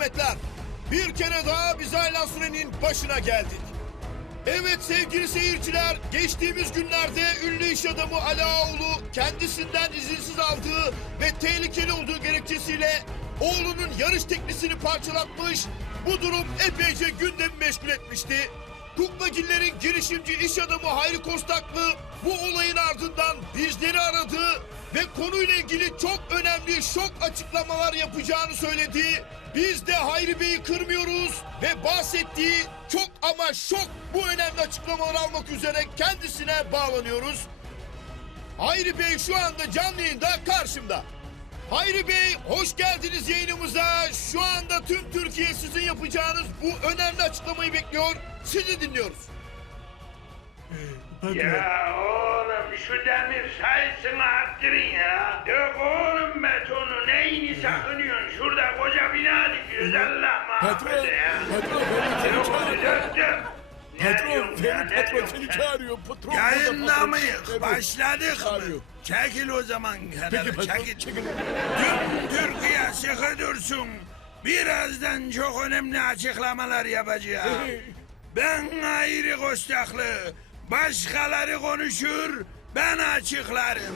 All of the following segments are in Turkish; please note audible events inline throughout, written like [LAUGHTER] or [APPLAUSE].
hürmetler. Bir kere daha biz Aylan Süren'in başına geldik. Evet sevgili seyirciler, geçtiğimiz günlerde ünlü iş adamı Ali Ağoğlu kendisinden izinsiz aldığı ve tehlikeli olduğu gerekçesiyle oğlunun yarış teknisini parçalatmış. Bu durum epeyce gündemi meşgul etmişti. Kuklagillerin girişimci iş adamı Hayri Kostaklı bu olayın ardından bizleri aradı ve konuyla ilgili çok önemli şok açıklamalar yapacağını söyledi. Biz de Hayri Bey'i kırmıyoruz ve bahsettiği çok ama şok bu önemli açıklamaları almak üzere kendisine bağlanıyoruz. Hayri Bey şu anda canlı yayında karşımda. Hayri Bey hoş geldiniz yayınımıza. Şu anda tüm Türkiye sizin yapacağınız bu önemli açıklamayı bekliyor. Sizi dinliyoruz. Ya oğlum şu demir sayısını arttırın ya. Dök oğlum betonu neyini sakınıyorsun? Şurada koca bina dikiyoruz Allah Patron, muhafaza ya. patron Dök Ferit onu seni dök dök. Ne Patron, diyorsun ya, Ferit ne patron diyorsun seni sen? çağırıyor. Patron Yayında mıyız? Başladık Çağırıyor. mı? Çekil o zaman Peki kenara patron çekil. çekil. Tüm Türkiye sıkı dursun. Birazdan çok önemli açıklamalar yapacağım. [LAUGHS] Ben ayrı kostaklı. Başkaları konuşur, ben açıklarım.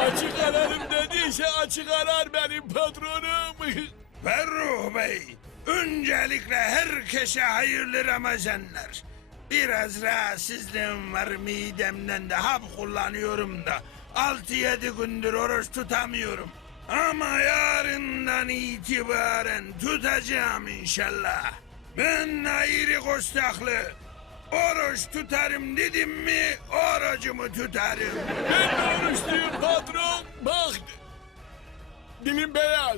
Açık ararım dediyse açık arar benim patronum. [LAUGHS] Ferruh Bey, öncelikle herkese hayırlı Ramazanlar. Biraz rahatsızlığım var midemden de hap kullanıyorum da. Altı yedi gündür oruç tutamıyorum. Ama yarından itibaren tutacağım inşallah. Ben ayrı kostaklı. Oruç tutarım dedim mi orucumu tutarım. Ben de oruçluyum patron. Bak. Dilim beyaz.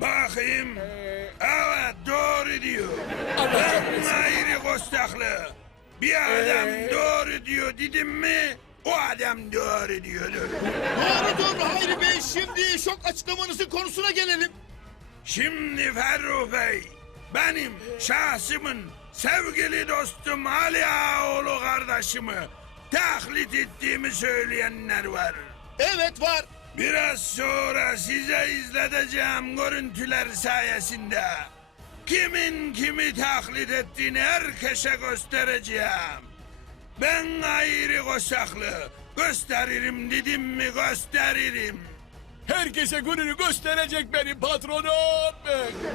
Bakayım. Ee, Evet doğru diyor. Kahretsin. ayrı kostaklı. Bir adam Ee? doğru diyor dedim mi o adam doğru diyordur. Doğrudur Hayri Bey. Şimdi şok açıklamanızın konusuna gelelim. Şimdi Ferruh Bey benim şahsımın sevgili dostum Ali Ağaoğlu kardeşimi taklit ettiğimi söyleyenler var. Evet var. Biraz sonra size izleteceğim görüntüler sayesinde kimin kimi taklit ettiğini herkese göstereceğim. Ben ayrı kosaklı gösteririm dedim mi gösteririm. Herkese gününü gösterecek benim patronum.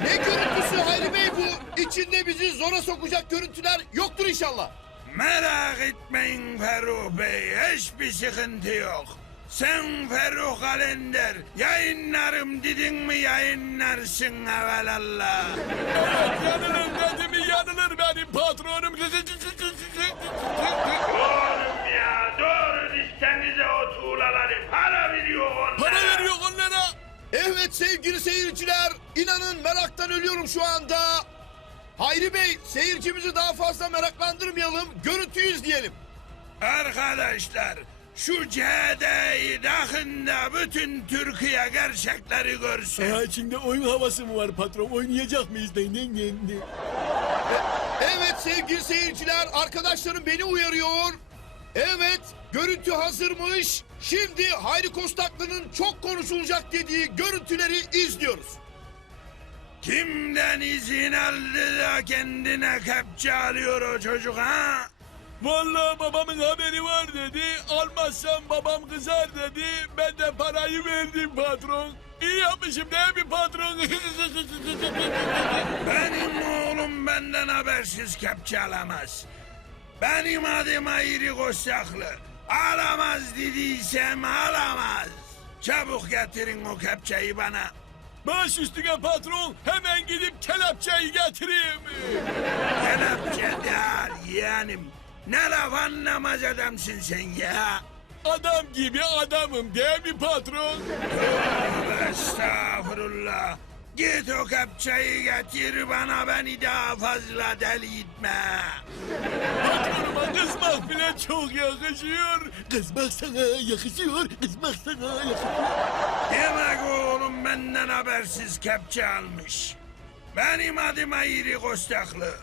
Ne görüntüsü Hayri Bey bu? İçinde bizi zora sokacak görüntüler yoktur inşallah. Merak etmeyin Ferruh Bey hiçbir sıkıntı yok. Sen Ferruh Kalender yayınlarım dedin mi yayınlarsın evelallah. Evet yanılır dedi mi yanılır benim patronum. Evet sevgili seyirciler, inanın meraktan ölüyorum şu anda. Hayri Bey, seyircimizi daha fazla meraklandırmayalım, görüntüyü izleyelim. Arkadaşlar şu CD'yi takın da bütün Türkiye gerçekleri görsün. Aa, içinde oyun havası mı var patron? Oynayacak mıyız? Ne, ne, ne, ne? Evet sevgili seyirciler, arkadaşlarım beni uyarıyor. Evet, görüntü hazırmış. Şimdi Hayri Kostaklı'nın çok konuşulacak dediği görüntüleri izliyoruz. Kimden izin aldı da kendine kepçe alıyor o çocuk ha? Vallahi babamın haberi var dedi. Almazsam babam kızar dedi. Ben de parayı verdim patron. İyi yapmışım değil mi patron? [LAUGHS] Benim oğlum benden habersiz kepçe alamaz. Benim adım ayrı koşaklı. Alamaz dediysem alamaz. Çabuk getirin o kepçeyi bana. Baş üstüne patron hemen gidip kelepçeyi getireyim. Kelepçe değil yeğenim. Ne laf anlamaz adamsın sen ya. Adam gibi adamım değil mi patron? Tövbe estağfurullah. Git o kepçeyi getir bana beni daha fazla deli etme. Patronuma kızmak bile çok yakışıyor. Kızmak sana yakışıyor. Kızmak sana yakışıyor. Demek oğlum benden habersiz kepçe almış. Benim adım ayrı kostaklı.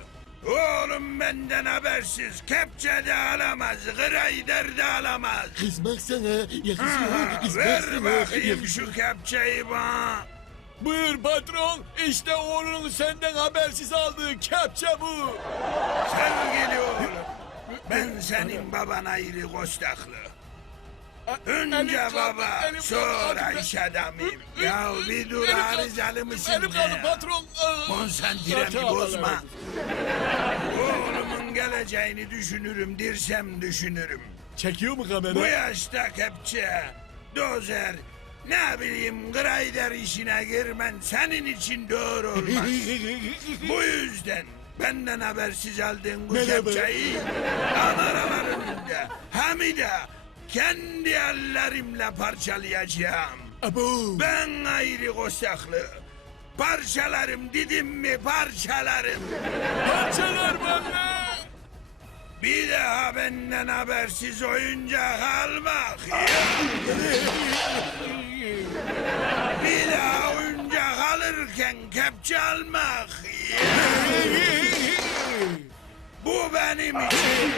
Oğlum benden habersiz kepçe de alamaz, grayder de alamaz. Kızmak sana yakışıyor. Aha, Kızmak ver sana bakayım yakışıyor. şu kepçeyi bana. Buyur patron. İşte oğlunun senden habersiz aldığı kepçe bu. Sevgili oğlum, ben senin baban ayrı kostaklı. Önce Elim baba, elim sonra iş adamıyım. Ya bir dur Elim arızalı mısın Elim kaldı be? patron. Konsantremi bozma. Oğlumun geleceğini düşünürüm, dirsem düşünürüm. Çekiyor mu kamera? Bu yaşta kepçe, dozer, ne bileyim grayder işine girmen senin için doğru olmaz. [LAUGHS] Bu yüzden benden habersiz aldığın bu kepçeyi kameralar önünde hem de kendi ellerimle parçalayacağım. Abo. Ben ayrı kosaklı. Parçalarım dedim mi parçalarım. [LAUGHS] Bir daha benden habersiz oyuncak almak. Bir daha oyuncak alırken kepçe almak. Bu benim için.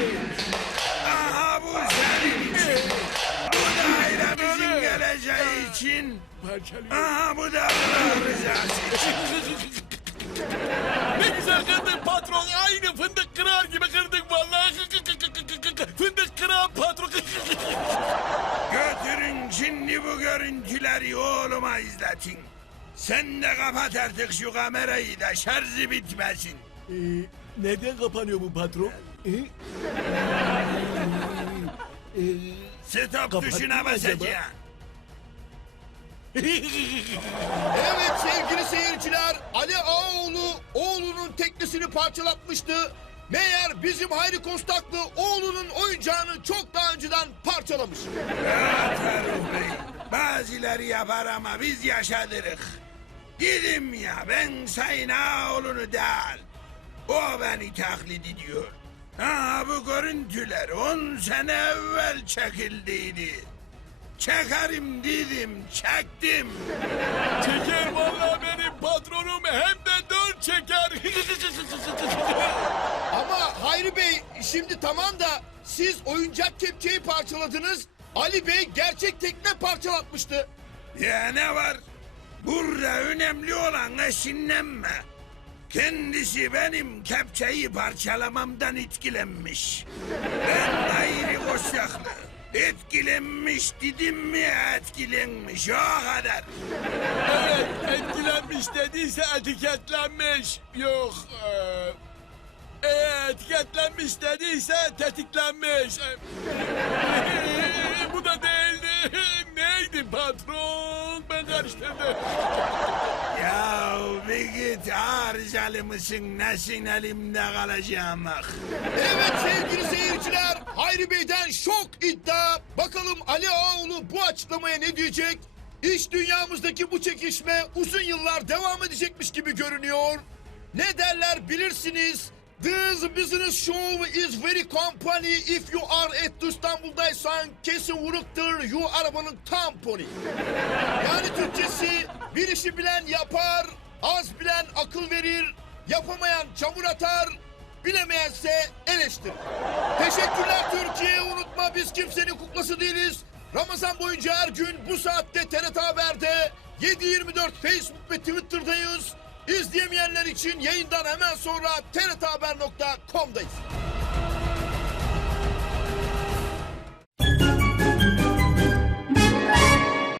Aha bu senin için. Bu daire bizim geleceği için. Aha bu da Allah rızası için. Ne güzel kırdın patron. Aynı fındık kırar gibi kırdın vallahi. Fındık kırar patron. Götürün şimdi bu görüntüleri oğluma izletin. Sen de kapat artık şu kamerayı da şarjı bitmesin. Ee, neden kapanıyor bu patron? Ee? Ee, Stop Kapattın tuşuna mı acaba? basacaksın. Evet sevgili seyirciler Ali Ağaoğlu oğlunun teknesini parçalatmıştı. Meğer bizim Hayri Kostaklı oğlunun oyuncağını çok daha önceden parçalamış. Ya Ferruh Bey, bazıları yapar ama biz yaşadırık. Dedim ya ben Sayın Ağaoğlu'nu değil. O beni taklit ediyor. Ha bu görüntüler on sene evvel çekildiydi. Çekerim dedim, çektim. çeker vallahi benim patronum hem de dört çeker. Ama Hayri Bey şimdi tamam da siz oyuncak kepçeyi parçaladınız. Ali Bey gerçek tekne parçalatmıştı. Ya ne var? Burada önemli olan eşinlenme. Kendisi benim kepçeyi parçalamamdan etkilenmiş. Ben ayrı koşaklı. Etkilenmiş dedim mi etkilenmiş o kadar. evet etkilenmiş dediyse etiketlenmiş. Yok. E, e, etiketlenmiş dediyse tetiklenmiş. E, [LAUGHS] bu da değildi. [LAUGHS] Neydi patron? Ben karıştırdım. Ya bir git arızalı mısın nesin elimde kalacağım bak. Evet sevgili seyirciler Hayri Bey'den şok iddia. Bakalım Ali Ağaoğlu bu açıklamaya ne diyecek? İş dünyamızdaki bu çekişme uzun yıllar devam edecekmiş gibi görünüyor. Ne derler bilirsiniz. This business show is very company. If you are at İstanbul'daysan kesin vuruktur. You arabanın tamponi. Yani Türkçesi bir işi bilen yapar, az bilen akıl verir, yapamayan çamur atar, bilemeyense eleştirir. Teşekkürler Türkiye. Unutma biz kimsenin kuklası değiliz. Ramazan boyunca her gün bu saatte TRT Haber'de 7-24 Facebook ve Twitter'dayız. İzleyemeyenler için yayından hemen sonra trthaber.com'dayız.